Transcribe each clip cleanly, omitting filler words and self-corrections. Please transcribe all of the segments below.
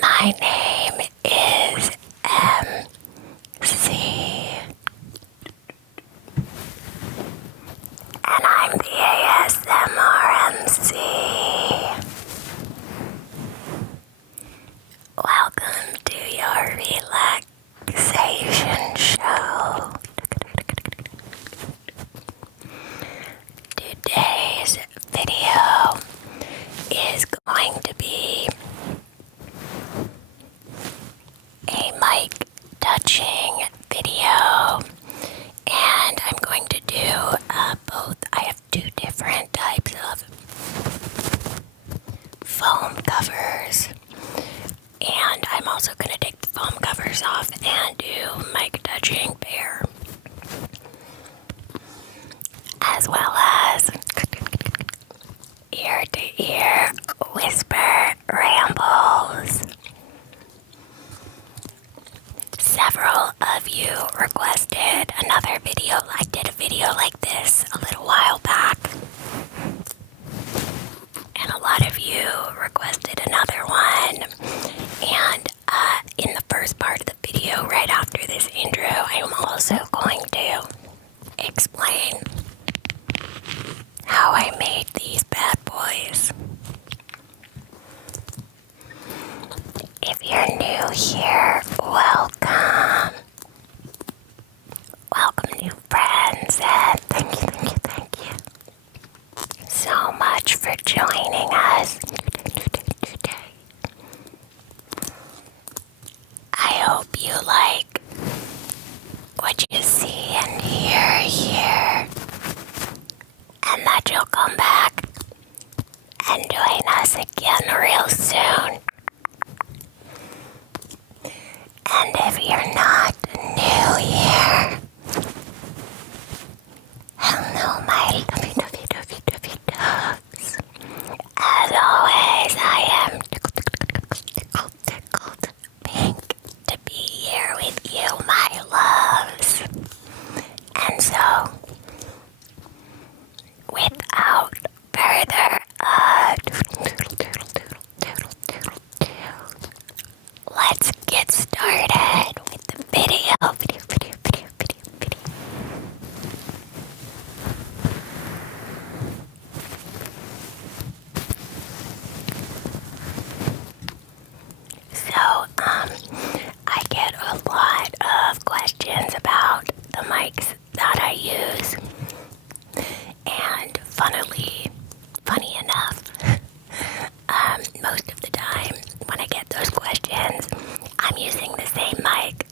My name is MC, and I'm the ASMR MC. Welcome to your relaxation show. Today's video is going to be a mic touching video, and I'm going to do both. I have two different types of foam covers, and I'm also going to take the foam covers off and do mic touching pair, as well as ear to ear whisper rambles. Several of you requested another video. I did a video like this a little while back, and a lot of you requested another one. And in the first part of the video, right after this intro, I am also going to explain how I made these bad boys. If you're new here, welcome. Welcome, new friends, and thank you so much for joining us today. I hope you like what you see and hear here, and that you'll come back and join us again real soon. And if you're not new here, hello my lovey doves. As always, I am tickled pink to be here with you, my loves. And so, without further let's get started with the video. So, I get a lot of questions about the mics that I use, and funny enough, most of the time when I get those questions, I'm using the same mics.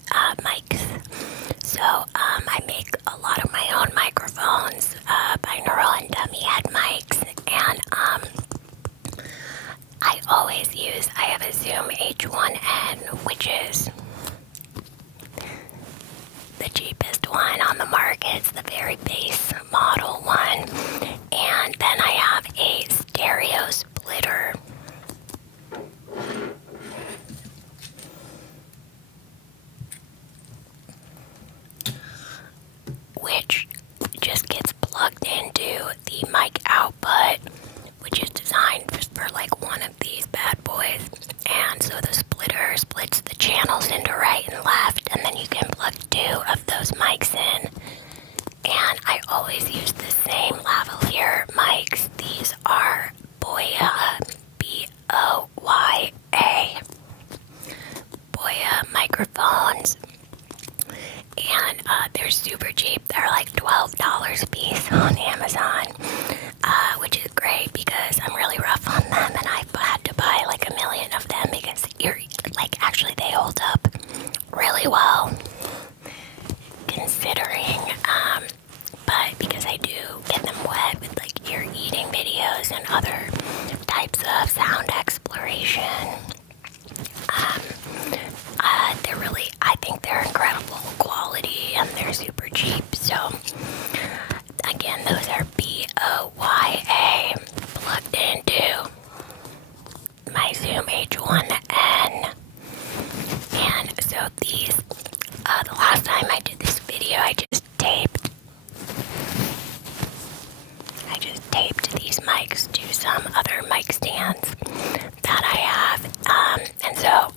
So I make a lot of my own microphones, binaural and dummy head mics, and I have a Zoom H1N, which is the cheapest one on the market. It's the very base model one. And then I have a stereo splitter, which just gets plugged into the mic output, which is designed just for like one of these bad boys. And so the splitter splits the channels into right and left, and then you can plug two of those mics in. And I always use the same lavalier mics. These are 𝗏𝗧, 𝗏𝗧 microphones. And they're super cheap. They're like $12 a piece on Amazon, which is great because I'm really rough on them, and I've had to buy like a million of them because actually they hold up really well, considering, but because I do get them wet with like ear eating videos and other types of sound exploration. I think they're incredible quality, and they're super cheap. So again, those are 𝗏𝗧 plugged into my Zoom H1N. And so these, the last time I did this video, I just taped these mics to some other mic stands that I have. And so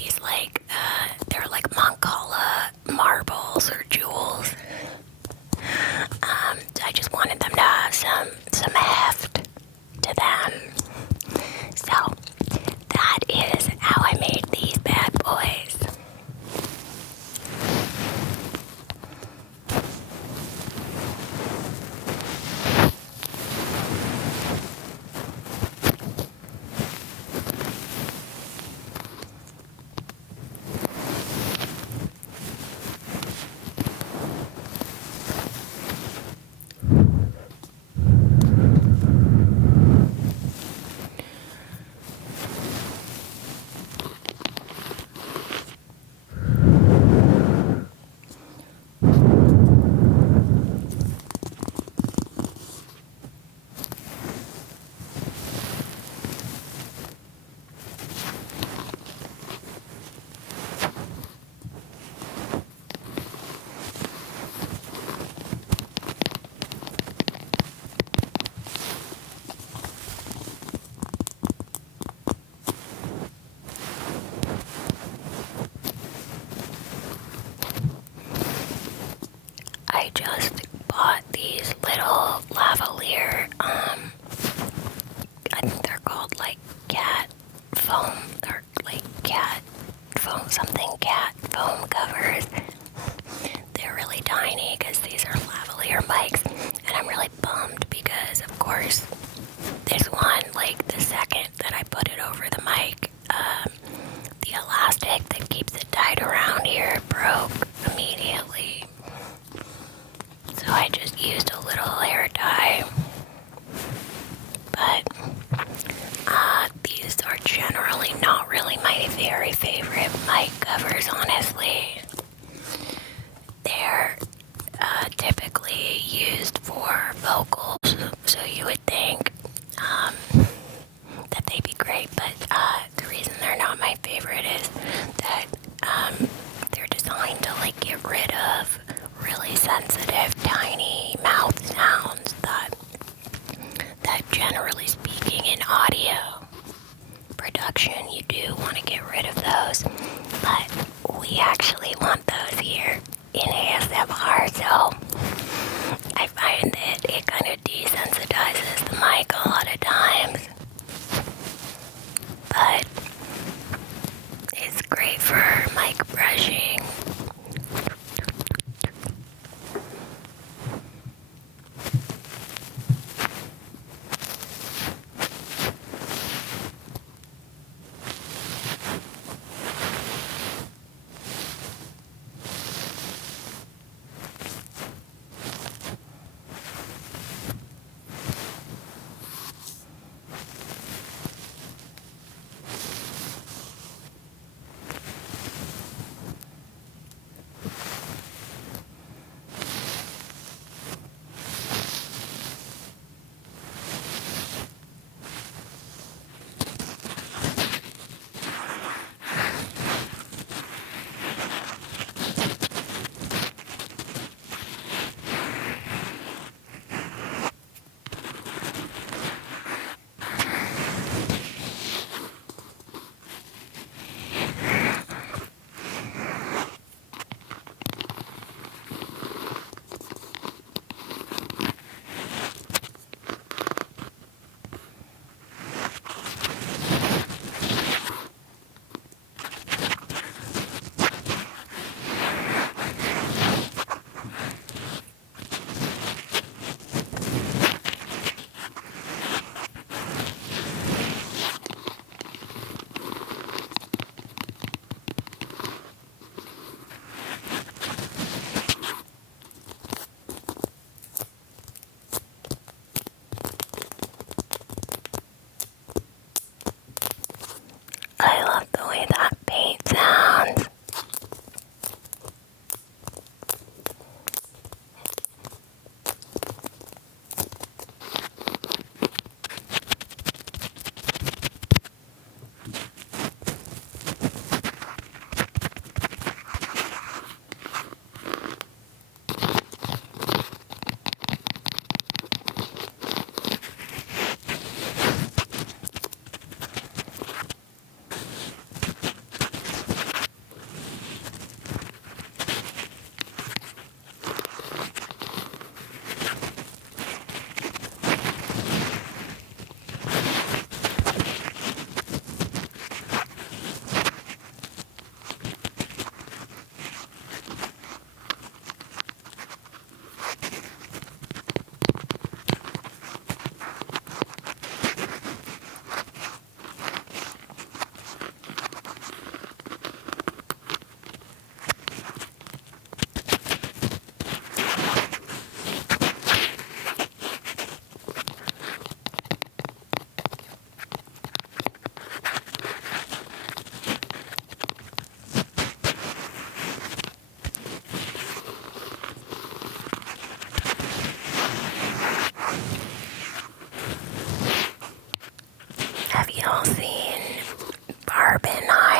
these they're like Moncala marbles or jewels. I just wanted them to have some heft to them. So that is how I made these bad boys. I just bought these little lavalier, I think they're called like cat foam, or like cat foam, cat foam covers. They're really tiny because these are lavalier mics, and I'm really bummed because, of course, this one, like the second that I put it over the mic, the elastic that keeps it tied around here broke immediately. So I just used a little hair tie. But these are generally not really my very favorite mic covers, honestly. They're typically used for vocals, so you would think that they'd be great, but the reason they're not my favorite is that they're designed to like get rid of really sensitive, tiny mouth sounds that generally speaking in audio production you do want to get rid of those, but we actually want those here in ASMR, so I find that it kind of desensitizes the mic a lot of times, but it's great for mic brushing. I love the way that paint sounds.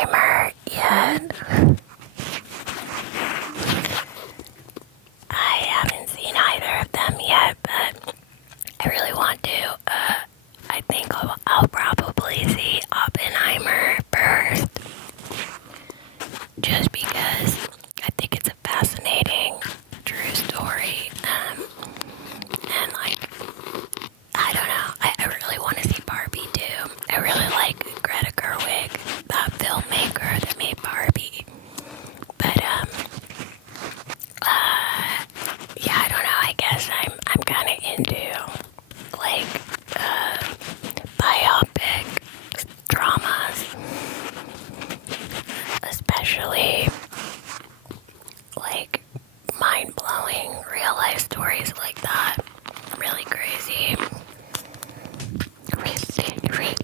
Oppenheimer yet. I haven't seen either of them yet, but I really want to. I think I'll probably see Oppenheimer first, just because I think it's a fascinating true story. And like, I don't know, I really want to see Barbie too. I really like Greta Gerwig, that filmmaker that made Barbie. But yeah, I don't know. I guess I'm kind of into like biopic dramas, especially like mind-blowing real life stories like that. Really crazy. Really crazy.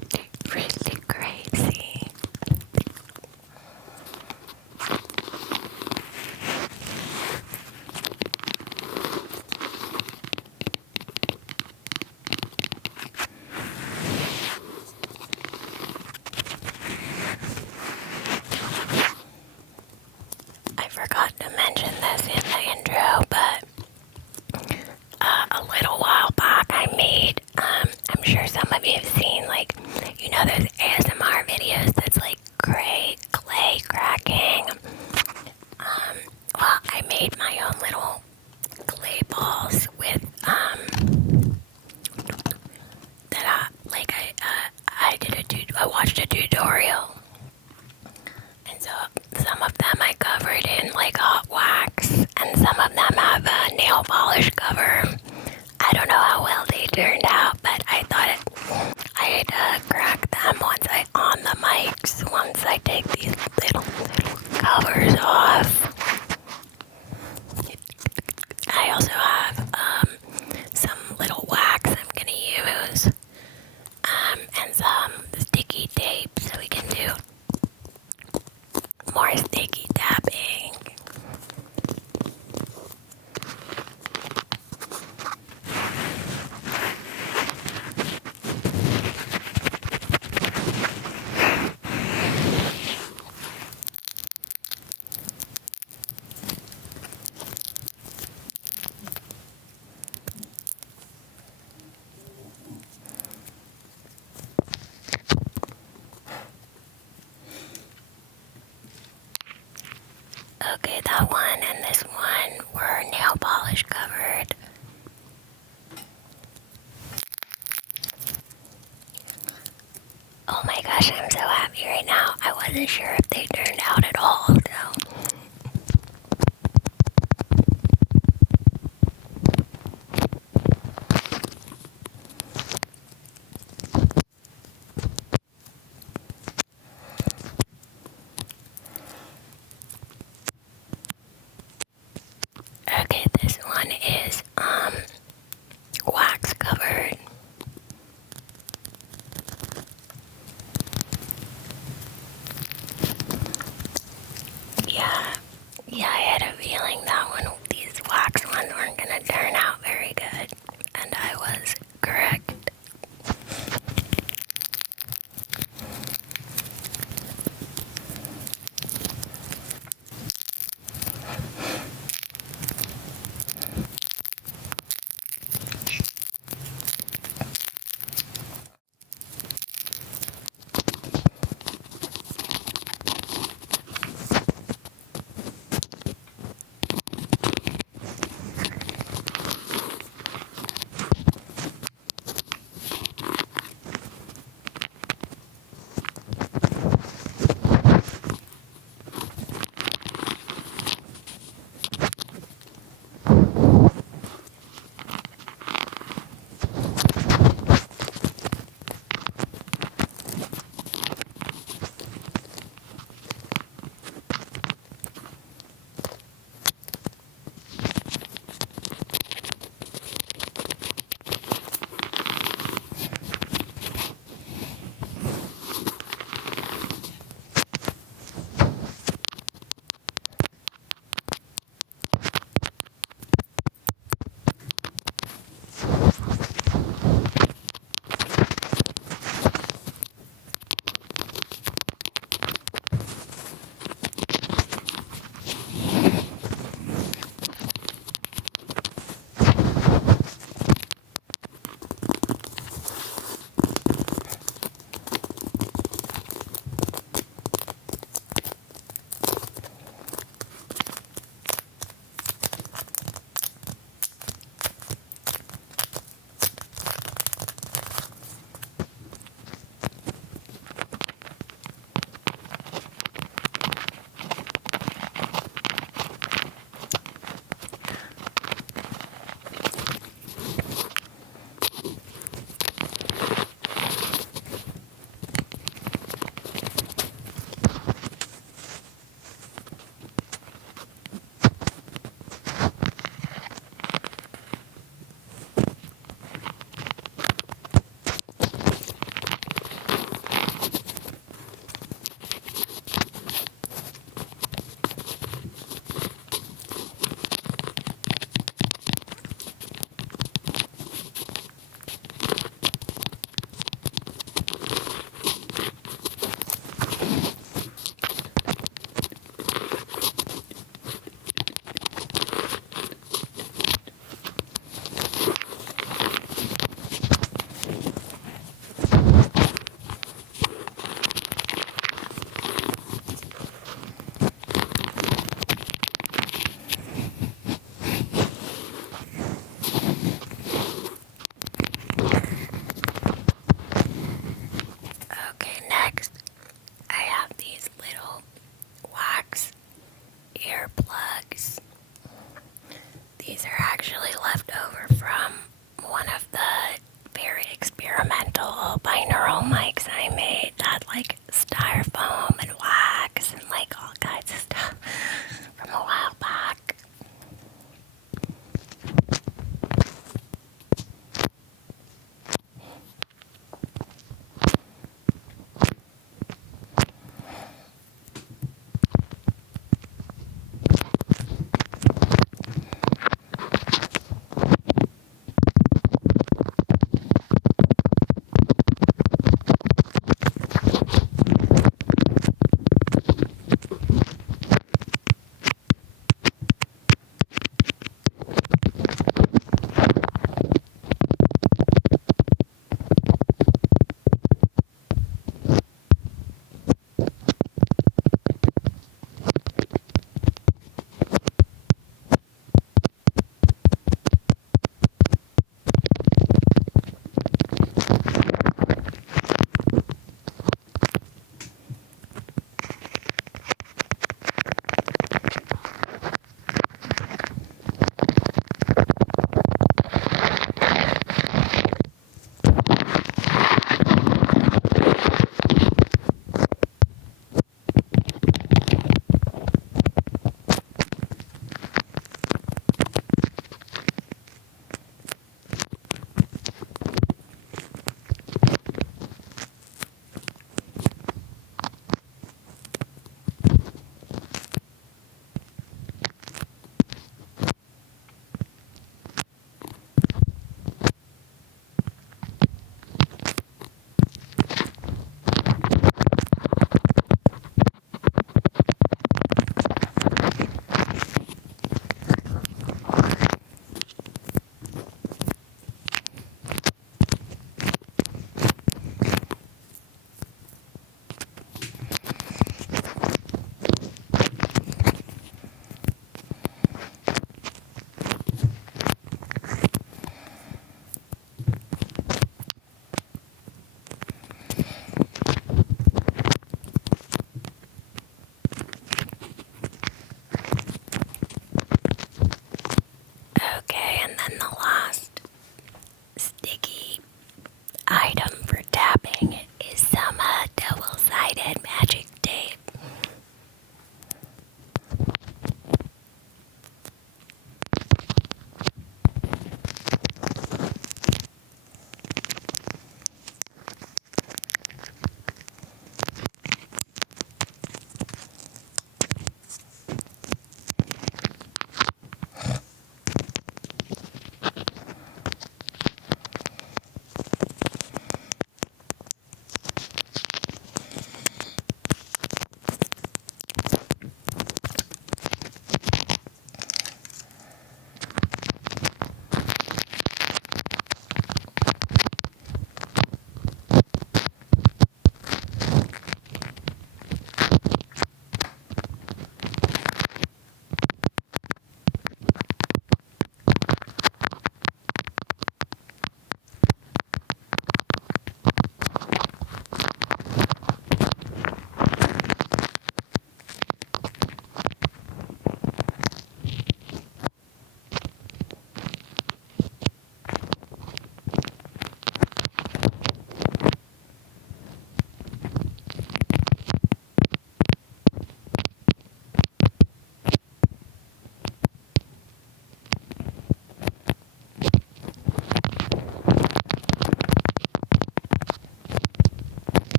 I forgot to mention this in the intro, but a little while back I made, I'm sure some of you have seen, like, you know those ASMR videos that's like clay cracking? Well, I made my own little clay balls with, I watched a tutorial, and so some of them I covered in like hot wax, and some of them have a nail polish cover. I don't know how well they turned out, but I thought I'd crack them on the mics once I take these little covers off. I also have some little wax I'm gonna use, and some sticky tape so we can do more sticky tapping. Okay, that one and this one were nail polish covered. Oh my gosh, I'm so happy right now. I wasn't sure if they turned out at all, so. Okay, this one is wax covered. Yeah, I had a feeling that these wax ones weren't gonna turn out very good, and I was correct.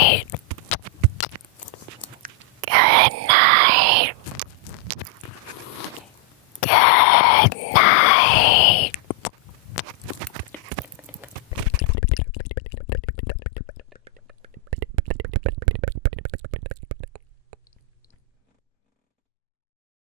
night.